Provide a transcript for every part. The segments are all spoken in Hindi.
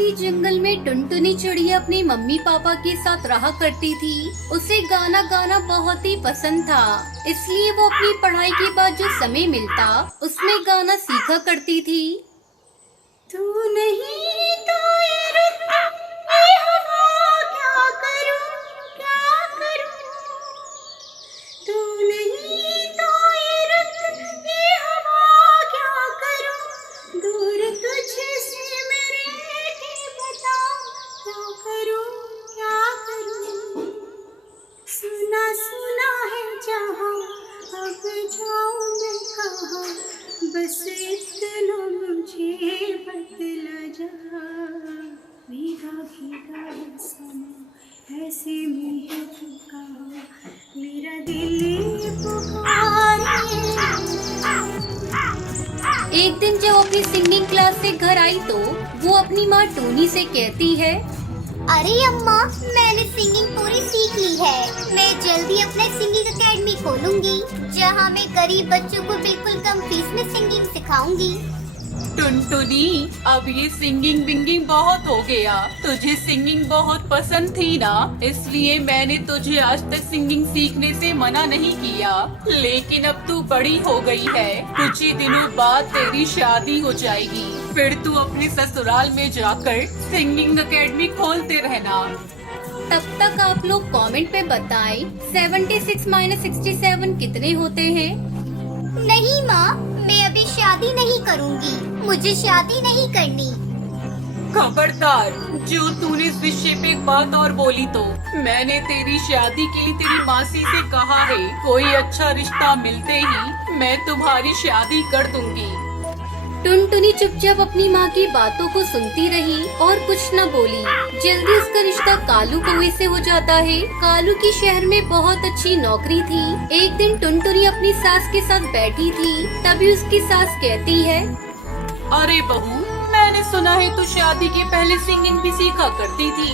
सी जंगल में टुनटुनी चिड़िया अपनी मम्मी पापा के साथ रहा करती थी। उसे गाना गाना बहुत ही पसंद था, इसलिए वो अपनी पढ़ाई के बाद जो समय मिलता उसमें गाना सीखा करती थी। तू नहीं तो ये रुत, ये हवा, क्या करूं, क्या करूं। तू नहीं तो ये रुत, ये हवा, क्या करूं। दूर तुझसे मेरे के बता, क्या करूं, क्या करूं। सुना सुना है जहां, अब जाऊं मैं कहां। बस इतना मुझे बतला जा। भीगा भीगा है समा, ऐसे में है तू कहाँ। मेरा दिल पुकारे। एक दिन जब अपनी सिंगिंग क्लास से घर आई तो वो अपनी माँ टूनी से कहती है, अरे अम्मा, मैंने सिंगिंग पूरी सीख ली है। मैं जल्दी अपना सिंगिंग एकेडमी खोलूंगी, जहाँ मैं गरीब बच्चों को बिल्कुल कम फीस में सिंगिंग सिखाऊंगी। टुनटुनी, अब ये सिंगिंग बिंगिंग बहुत हो गया। तुझे सिंगिंग बहुत पसंद थी ना, इसलिए मैंने तुझे आज तक सिंगिंग सीखने से मना नहीं किया। लेकिन अब तू बड़ी हो गई है, कुछ ही दिनों बाद तेरी शादी हो जाएगी, फिर तू अपने ससुराल में जाकर सिंगिंग एकेडमी खोलते रहना। तब तक आप लोग कमेंट पे बताएं 76 - 67 कितने होते हैं। नहीं माँ, मैं अभी शादी नहीं करूँगी। मुझे शादी नहीं करनी। खबरदार, जो तूने इस विषय पे एक बात और बोली तो मैंने तेरी शादी के लिए तेरी मासी से कहा है, कोई अच्छा रिश्ता मिलते ही मैं तुम्हारी शादी कर दूंगी। टुनटुनी चुपचाप अपनी माँ की बातों को सुनती रही और कुछ न बोली। जल्दी उसका रिश्ता कालू कौवे से हो जाता है। कालू की शहर में बहुत अच्छी नौकरी थी। एक दिन टुनटुनी अपनी सास के साथ बैठी थी, तभी उसकी सास कहती है, अरे बहू, मैंने सुना है तू शादी के पहले सिंगिंग भी सीखा करती थी।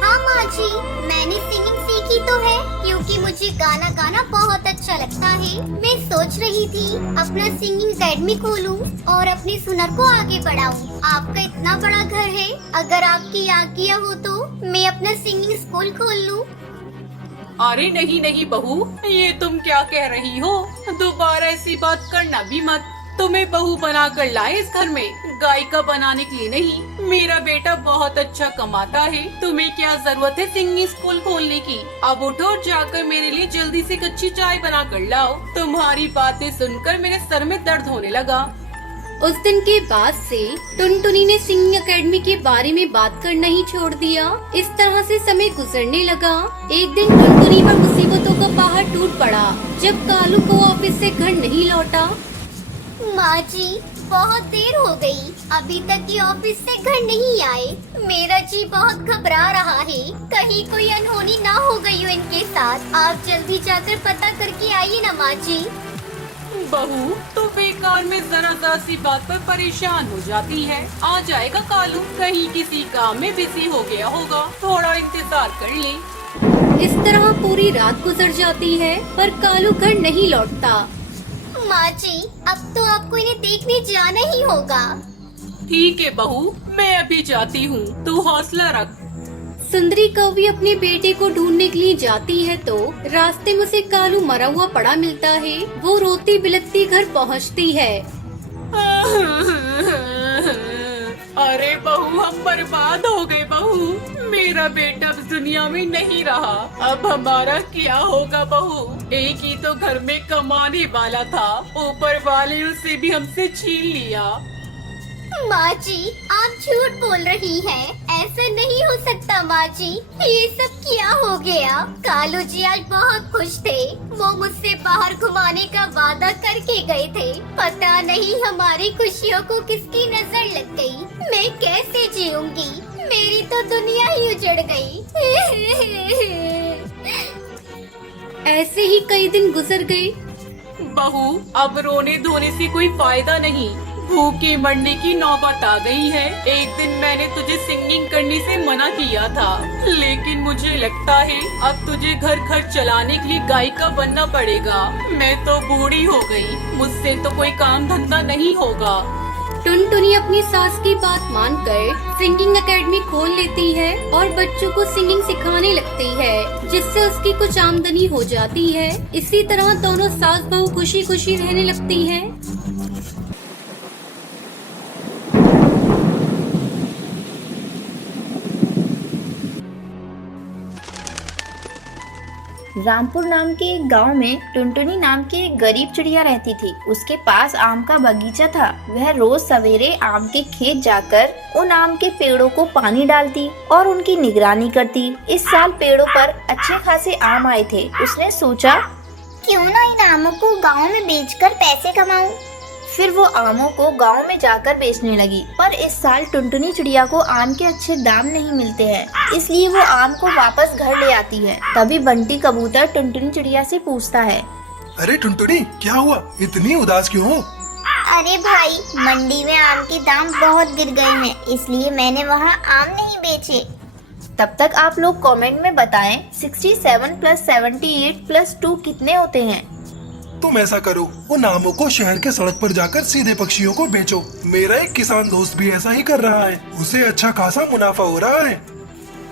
हाँ माँ जी, मैंने सिंगिंग सीखी तो है, क्योंकि मुझे गाना गाना बहुत अच्छा लगता है। मैं सोच रही थी अपना सिंगिंग एकेडमी खोलूं और अपने हुनर को आगे बढ़ाऊं। आपका इतना बड़ा घर है, अगर आपकी आज्ञा हो तो मैं अपना सिंगिंग स्कूल खोल लूं। अरे नहीं नहीं बहू, ये तुम क्या कह रही हो। दोबारा ऐसी बात करना भी मत। तुम्हें बहू बना कर लाए इस घर में, गायिका बनाने के लिए नहीं। मेरा बेटा बहुत अच्छा कमाता है, तुम्हें क्या जरूरत है सिंगिंग स्कूल खोलने की। अब उठो और जाकर मेरे लिए जल्दी से कच्ची चाय बना कर लाओ। तुम्हारी बातें सुनकर मेरे सर में दर्द होने लगा। उस दिन के बाद से टुनटुनी ने सिंगिंग एकेडमी के बारे में बात करना ही छोड़ दिया। इस तरह से समय गुजरने लगा। एक दिन टुनटुनी पर मुसीबतों का पहाड़ टूट पड़ा जब कालू को ऑफिस से घर नहीं लौटा। माँ जी, बहुत देर हो गई, अभी तक ये ऑफिस से घर नहीं आए। मेरा जी बहुत घबरा रहा है, कहीं कोई अनहोनी ना हो गई हो इनके साथ। आप जल्दी जाकर पता करके आइए ना माँ जी। बहू, तो बेकार में जरा सी बात पर परेशान हो जाती है। आ जाएगा कालू, कहीं किसी काम में बिजी हो गया होगा, थोड़ा इंतजार कर ले। इस तरह पूरी रात गुजर जाती है पर कालू घर नहीं लौटता। माँ जी, अब तो आपको इन्हें देखने जाना ही होगा। ठीक है बहू, मैं अभी जाती हूँ, तू हौसला रख। सुंदरी कौवी अपने बेटे को ढूंढने के लिए जाती है तो रास्ते में उसे कालू मरा हुआ पड़ा मिलता है। वो रोती बिलखती घर पहुँचती है। अरे बहू, हम बर्बाद हो गए बहू। मेरा बेटा अब दुनिया में नहीं रहा, अब हमारा क्या होगा बहू। एक ही तो घर में कमाने वाला था, ऊपर वाले ने उसे भी हमसे छीन लिया। माँ जी, आप झूठ बोल रही हैं। ऐसा नहीं हो सकता माँ जी, ये सब क्या हो गया। कालू जी आज बहुत खुश थे, वो मुझसे बाहर घुमाने का वादा करके गए थे। पता नहीं हमारी खुशियों को किसकी नजर लग गई। मैं कैसे जीऊंगी, मेरी तो दुनिया ही उजड़ गई। ऐसे ही कई दिन गुजर गए। बहू, अब रोने धोने से कोई फायदा नहीं, भूखे मरने की नौबत आ गई है। एक दिन मैंने तुझे सिंगिंग करने से मना किया था, लेकिन मुझे लगता है अब तुझे घर घर चलाने के लिए गायिका बनना पड़ेगा। मैं तो बूढ़ी हो गई, मुझसे तो कोई काम धंधा नहीं होगा। टुनटुनी अपनी सास की बात मानकर सिंगिंग एकेडमी खोल लेती है और बच्चों को सिंगिंग सिखाने लगती है, जिससे उसकी कुछ आमदनी हो जाती है। इसी तरह दोनों सास बहू खुशी खुशी रहने लगती हैं। रामपुर नाम के एक गांव में टुनटुनी नाम की एक गरीब चिड़िया रहती थी। उसके पास आम का बगीचा था। वह रोज सवेरे आम के खेत जाकर उन आम के पेड़ों को पानी डालती और उनकी निगरानी करती। इस साल पेड़ों पर अच्छे खासे आम आए थे। उसने सोचा, क्यों ना इन आमों को गांव में बेचकर पैसे कमाऊं। फिर वो आमों को गांव में जाकर बेचने लगी। पर इस साल टुनटुनी चिड़िया को आम के अच्छे दाम नहीं मिलते हैं, इसलिए वो आम को वापस घर ले आती है। तभी बंटी कबूतर टुनटुनी चिड़िया से पूछता है, अरे टुनटुनी, क्या हुआ? इतनी उदास क्यों हो? अरे भाई, मंडी में आम के दाम बहुत गिर गए हैं, इसलिए मैंने वहाँ आम नहीं बेचे। तब तक आप लोग कमेंट में बताएं 67 + 78 + 2 कितने होते हैं। तुम ऐसा करो, उन आमों को शहर के सड़क पर जाकर सीधे पक्षियों को बेचो। मेरा एक किसान दोस्त भी ऐसा ही कर रहा है, उसे अच्छा खासा मुनाफा हो रहा है।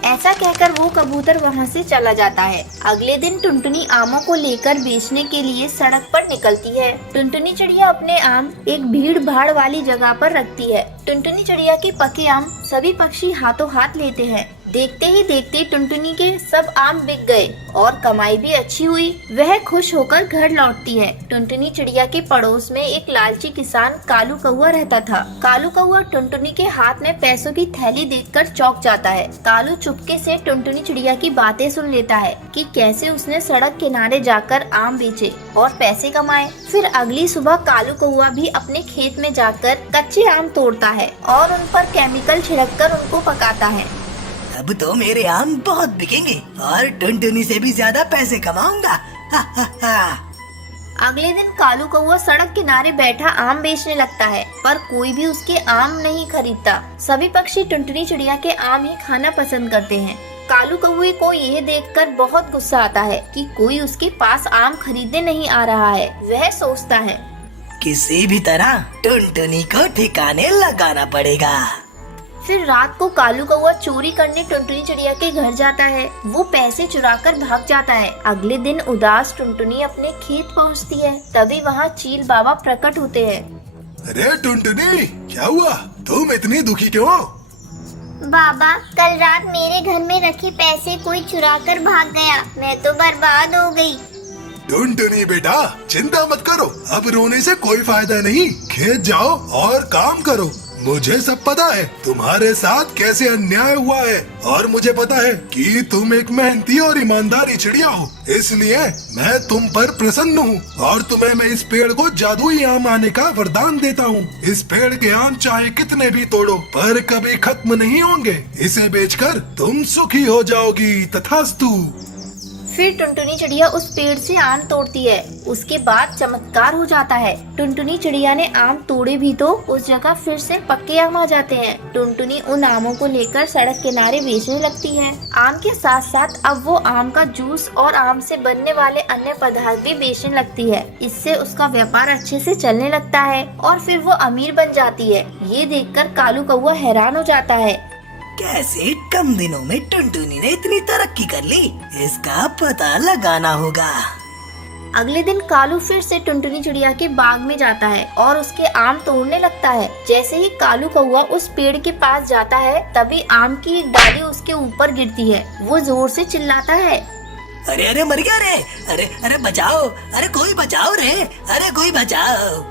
ऐसा कहकर वो कबूतर वहाँ से चला जाता है। अगले दिन टुनटुनी आमों को लेकर बेचने के लिए सड़क पर निकलती है। टुनटुनी चिड़िया अपने आम एक भीड़ भाड़ वाली जगह पर रखती है। टुनटुनी चिड़िया के पके आम सभी पक्षी हाथों हाथ लेते हैं। देखते ही देखते टुनटुनी के सब आम बिक गए और कमाई भी अच्छी हुई। वह खुश होकर घर लौटती है। टुनटुनी चिड़िया के पड़ोस में एक लालची किसान कालू कौआ रहता था। कालू कौआ टुनटुनी के हाथ में पैसों की थैली देखकर चौंक जाता है। कालू चुपके से टुनटुनी चिड़िया की बातें सुन लेता है कि कैसे उसने सड़क किनारे जाकर आम बेचे और पैसे कमाए। फिर अगली सुबह कालू कौआ भी अपने खेत में जाकर कच्चे आम तोड़ता है और उन पर केमिकल छिड़ककर उनको पकाता है। अब तो मेरे आम बहुत बिकेंगे और टुनटुनी से भी ज्यादा पैसे कमाऊंगा। हा हा हा। अगले दिन कालू कौआ सड़क किनारे बैठा आम बेचने लगता है, पर कोई भी उसके आम नहीं खरीदता। सभी पक्षी टुनटुनी चिड़िया के आम ही खाना पसंद करते हैं। कालू कौए को यह देखकर बहुत गुस्सा आता है कि कोई उसके पास आम खरीदने नहीं आ रहा है। वह सोचता है, किसी भी तरह टुनटुनी को ठिकाने लगाना पड़ेगा। फिर रात को कालू कौआ चोरी करने टुनटुनी चिड़िया के घर जाता है। वो पैसे चुराकर भाग जाता है। अगले दिन उदास टुनटुनी अपने खेत पहुंचती है। तभी वहाँ चील बाबा प्रकट होते हैं। अरे टुनटुनी, क्या हुआ? तुम इतनी दुखी क्यों हो? बाबा, कल रात मेरे घर में रखे पैसे कोई चुरा कर भाग गया। मैं तो बर्बाद हो गई। टुनटुनी बेटा, चिंता मत करो, अब रोने से कोई फायदा नहीं। खेत जाओ और काम करो। मुझे सब पता है तुम्हारे साथ कैसे अन्याय हुआ है, और मुझे पता है कि तुम एक मेहनती और ईमानदारी चिड़िया हो, इसलिए मैं तुम पर प्रसन्न हूँ और तुम्हें मैं इस पेड़ को जादुई आम आने का वरदान देता हूँ। इस पेड़ के आम चाहे कितने भी तोड़ो पर कभी खत्म नहीं होंगे। इसे बेचकर तुम सुखी हो जाओगी, तथास्तु। फिर टुनटुनी चिड़िया उस पेड़ से आम तोड़ती है। उसके बाद चमत्कार हो जाता है। टुनटुनी चिड़िया ने आम तोड़े भी तो उस जगह फिर से पक्के आम आ जाते हैं। टुनटुनी उन आमों को लेकर सड़क किनारे बेचने लगती है। आम के साथ साथ अब वो आम का जूस और आम से बनने वाले अन्य पदार्थ भी बेचने लगती है। इससे उसका व्यापार अच्छे से चलने लगता है और फिर वो अमीर बन जाती है। ये देखकर कालू कौआ हैरान हो जाता है। कैसे कम दिनों में टुनटुनी ने इतनी तरक्की कर ली, इसका पता लगाना होगा। अगले दिन कालू फिर से टुनटुनी चिड़िया के बाग में जाता है और उसके आम तोड़ने लगता है। जैसे ही कालू कौआ उस पेड़ के पास जाता है, तभी आम की एक डाली उसके ऊपर गिरती है। वो जोर से चिल्लाता है, अरे अरे मर गया रे, अरे अरे बचाओ, अरे कोई बचाओ रे, अरे कोई बचाओ।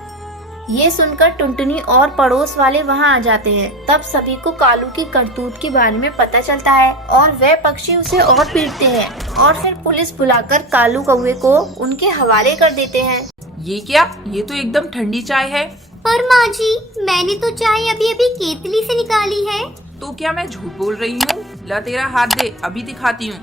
ये सुनकर टुनटुनी और पड़ोस वाले वहाँ आ जाते हैं। तब सभी को कालू की करतूत के बारे में पता चलता है और वह पक्षी उसे और पीटते हैं और फिर पुलिस बुलाकर कालू कौवे को उनके हवाले कर देते हैं। ये क्या? ये तो एकदम ठंडी चाय है। पर माँ जी, मैंने तो चाय अभी अभी केतली से निकाली है। तो क्या मैं झूठ बोल रही हूँ? ला तेरा हाथ दे, अभी दिखाती हूँ।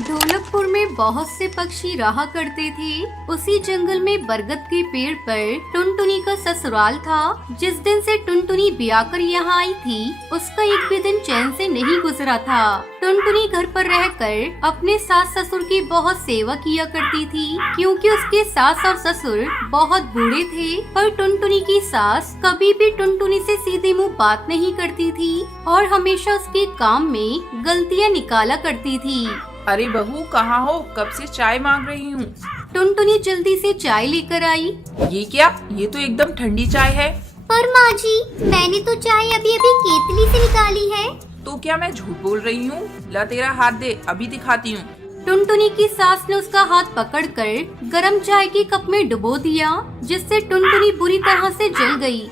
ढोलकपुर में बहुत से पक्षी रहा करते थे। उसी जंगल में बरगद के पेड़ पर टुनटुनी का ससुराल था। जिस दिन से टुनटुनी ब्याह कर यहाँ आई थी, उसका एक भी दिन चैन से नहीं गुजरा था। टुनटुनी घर पर रहकर अपने सास ससुर की बहुत सेवा किया करती थी, क्योंकि उसके सास और ससुर बहुत बूढ़े थे। पर टुनटुनी की सास कभी भी टुनटुनी से सीधे मुंह बात नहीं करती थी और हमेशा उसके काम में गलतियाँ निकाला करती थी। अरे बहू, कहाँ हो? कब से चाय मांग रही हूँ। टुनटुनी जल्दी से चाय लेकर आई। ये क्या? ये तो एकदम ठंडी चाय है। पर माँ जी, मैंने तो चाय अभी अभी केतली से निकाली है। तो क्या मैं झूठ बोल रही हूँ? ला तेरा हाथ दे, अभी दिखाती हूँ। टुनटुनी की सास ने उसका हाथ पकड़कर गरम चाय के कप में डुबो दिया, जिससे टुनटुनी बुरी तरह से जल गई।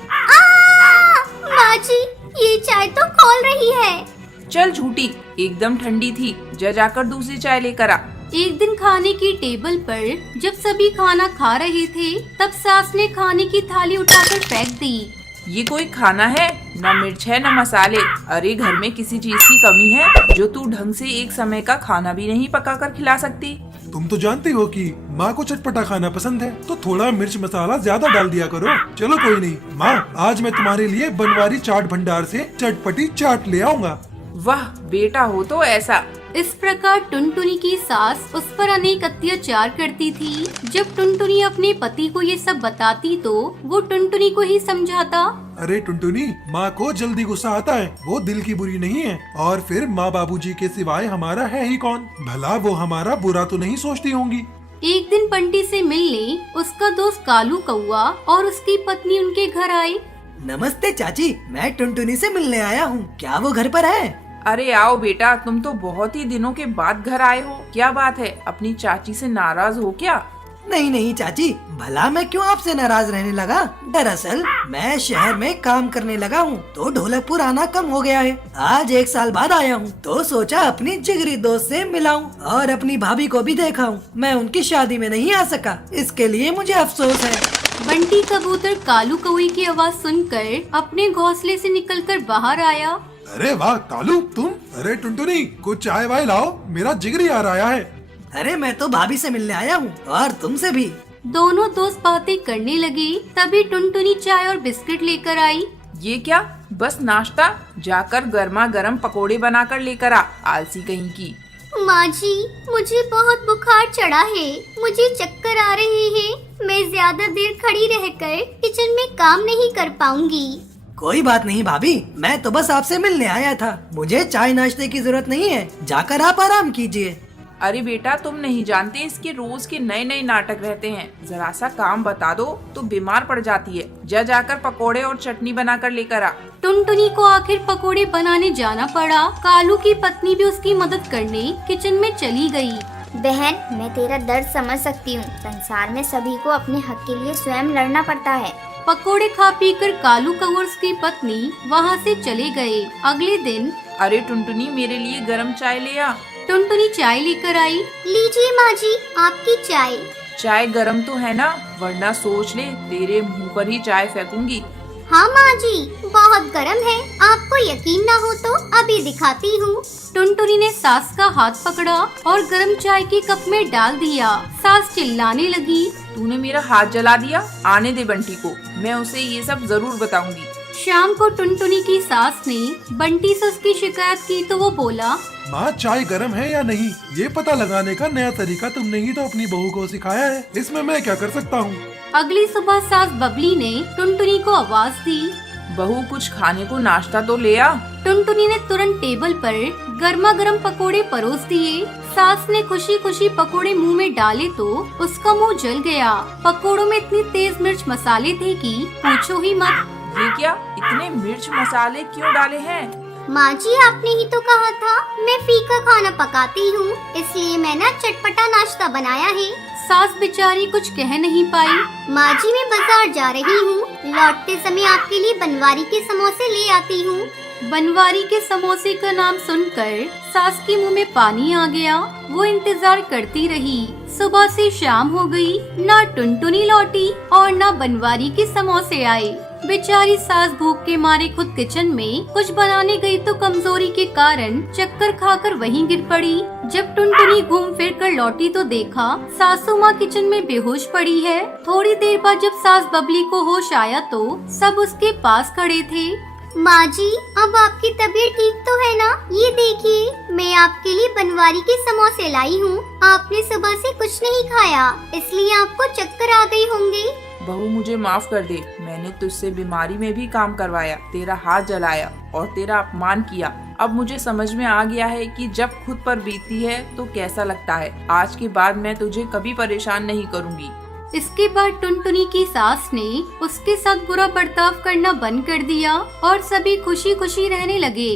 माँ जी, ये चाय तो खौल रही है। चल झूठी, एकदम ठंडी थी। जा जाकर दूसरी चाय लेकर आ। एक दिन खाने की टेबल पर जब सभी खाना खा रहे थे, तब सास ने खाने की थाली उठाकर फेंक दी। ये कोई खाना है? न मिर्च है न मसाले। अरे घर में किसी चीज की कमी है जो तू ढंग से एक समय का खाना भी नहीं पका कर खिला सकती? तुम तो जानती हो कि माँ को चटपटा खाना पसंद है, तो थोड़ा मिर्च मसाला ज्यादा डाल दिया करो। चलो कोई नहीं माँ, आज मैं तुम्हारे लिए बनवारी चाट भंडार से चटपटी चाट ले आऊंगा। वाह बेटा हो तो ऐसा। इस प्रकार टुनटुनी की सास उस पर अनेक अत्याचार करती थी। जब टुनटुनी अपने पति को ये सब बताती तो वो टुनटुनी को ही समझाता। अरे टुनटुनी, माँ को जल्दी गुस्सा आता है, वो दिल की बुरी नहीं है। और फिर माँ बाबूजी के सिवाय हमारा है ही कौन? भला वो हमारा बुरा तो नहीं सोचती होंगी। एक दिन बंटी से मिलने उसका दोस्त कालू कौआ और उसकी पत्नी उनके घर आई। नमस्ते चाची, मैं टुनटुनी से मिलने आया हूँ। क्या वो घर पर है? अरे आओ बेटा, तुम तो बहुत ही दिनों के बाद घर आए हो। क्या बात है, अपनी चाची से नाराज हो क्या? नहीं नहीं चाची, भला मैं क्यों आपसे नाराज रहने लगा? दरअसल मैं शहर में काम करने लगा हूँ, तो ढोलकपुर आना कम हो गया है। आज 1 साल बाद आया हूँ, तो सोचा अपनी जिगरी दोस्त से मिलाऊं और अपनी भाभी को भी देखाऊं। मैं उनकी शादी में नहीं आ सका, इसके लिए मुझे अफसोस है। बंटी कबूतर कालू कौए की आवाज सुनकर अपने घोंसले से निकलकर बाहर आया। अरे वाह कालू, तुम? अरे टुनटुनी, कुछ चाय वाय लाओ, मेरा जिगरी यार आया है। अरे मैं तो भाभी से मिलने आया हूँ और तुमसे भी। दोनों दोस्त बातें करने लगे। तभी टुनटुनी चाय और बिस्किट लेकर आई। ये क्या? बस नाश्ता? जाकर गर्मा गर्म पकोड़े बनाकर लेकर आ, आलसी कहीं की। माँ जी, मुझे बहुत बुखार चढ़ा है, मुझे चक्कर आ रहे हैं। मैं ज्यादा देर खड़ी रहकर किचन में काम नहीं कर पाऊंगी। कोई बात नहीं भाभी, मैं तो बस आपसे मिलने आया था। मुझे चाय नाश्ते की जरूरत नहीं है, जाकर आप आराम कीजिए। अरे बेटा, तुम नहीं जानते इसके रोज के नए नए नाटक रहते हैं। जरा सा काम बता दो तो बीमार पड़ जाती है। जा जाकर पकोड़े और चटनी बनाकर लेकर आ। टुनटुनी को आखिर पकोड़े बनाने जाना पड़ा। कालू की पत्नी भी उसकी मदद करने किचन में चली गई। बहन, मैं तेरा दर्द समझ सकती हूँ। संसार में सभी को अपने हक के लिए स्वयं लड़ना पड़ता है। पकोड़े खा पी कर कालू कौआ की पत्नी वहाँ से चले गए। अगले दिन अरे टुनटुनी, मेरे लिए गरम चाय ले आ। टुनटुनी चाय लेकर आई। लीजिए माँ जी, आपकी चाय। चाय गरम तो है ना? वरना सोच ले, तेरे मुंह पर ही चाय फेंकूंगी। हाँ माँ जी, बहुत गर्म है। आपको यकीन ना हो तो अभी दिखाती हूँ। टुनटुनी ने सास का हाथ पकड़ा और गरम चाय के कप में डाल दिया। सास चिल्लाने लगी। तूने मेरा हाथ जला दिया। आने दे बंटी को, मैं उसे ये सब जरूर बताऊंगी। शाम को टुनटुनी की सास ने बंटी से उसकी शिकायत की तो वो बोला, माँ चाय गर्म है या नहीं, ये पता लगाने का नया तरीका तुमने ही तो अपनी बहू को सिखाया है। इसमें मैं क्या कर सकता हूँ? अगली सुबह सास बबली ने टुनटुनी को आवाज दी। बहू, कुछ खाने को नाश्ता तो ले आ। टुनटुनी ने तुरंत टेबल पर गर्मा गर्म पकोड़े परोस दिए। सास ने खुशी खुशी पकोड़े मुंह में डाले तो उसका मुंह जल गया। पकोड़ों में इतनी तेज मिर्च मसाले थे कि पूछो ही मत। ये क्या? इतने मिर्च मसाले क्यों डाले हैं? माँ जी, आपने ही तो कहा था मैं फीका खाना पकाती हूँ, इसलिए मैंने चटपटा नाश्ता बनाया है। सास बेचारी कुछ कह नहीं पाई। माँ जी, मैं बाजार जा रही हूँ, लौटते समय आपके लिए बनवारी के समोसे ले आती हूँ। बनवारी के समोसे का नाम सुनकर सास के मुंह में पानी आ गया। वो इंतजार करती रही। सुबह से शाम हो गई, ना टुनटुनी लौटी और ना बनवारी के समोसे आए। बेचारी सास भूख के मारे खुद किचन में कुछ बनाने गई तो कमजोरी के कारण चक्कर खाकर वहीं गिर पड़ी। जब टुनटुनी घूम फिर कर लौटी तो देखा सासू माँ किचन में बेहोश पड़ी है। थोड़ी देर बाद जब सास बबली को होश आया तो सब उसके पास खड़े थे। माँ जी, अब आपकी तबीयत ठीक तो है ना? ये देखिए, मैं आपके लिए बनवारी के समोसे लाई हूँ। आपने सुबह से कुछ नहीं खाया, इसलिए आपको चक्कर आ गए होंगे। बहू मुझे माफ कर दे, मैंने तुझसे बीमारी में भी काम करवाया, तेरा हाथ जलाया और तेरा अपमान किया। अब मुझे समझ में आ गया है कि जब खुद पर बीतती है तो कैसा लगता है। आज के बाद मैं तुझे कभी परेशान नहीं करूँगी। इसके बाद टुनटुनी की सास ने उसके साथ बुरा बर्ताव करना बंद कर दिया और सभी खुशी खुशी रहने लगे।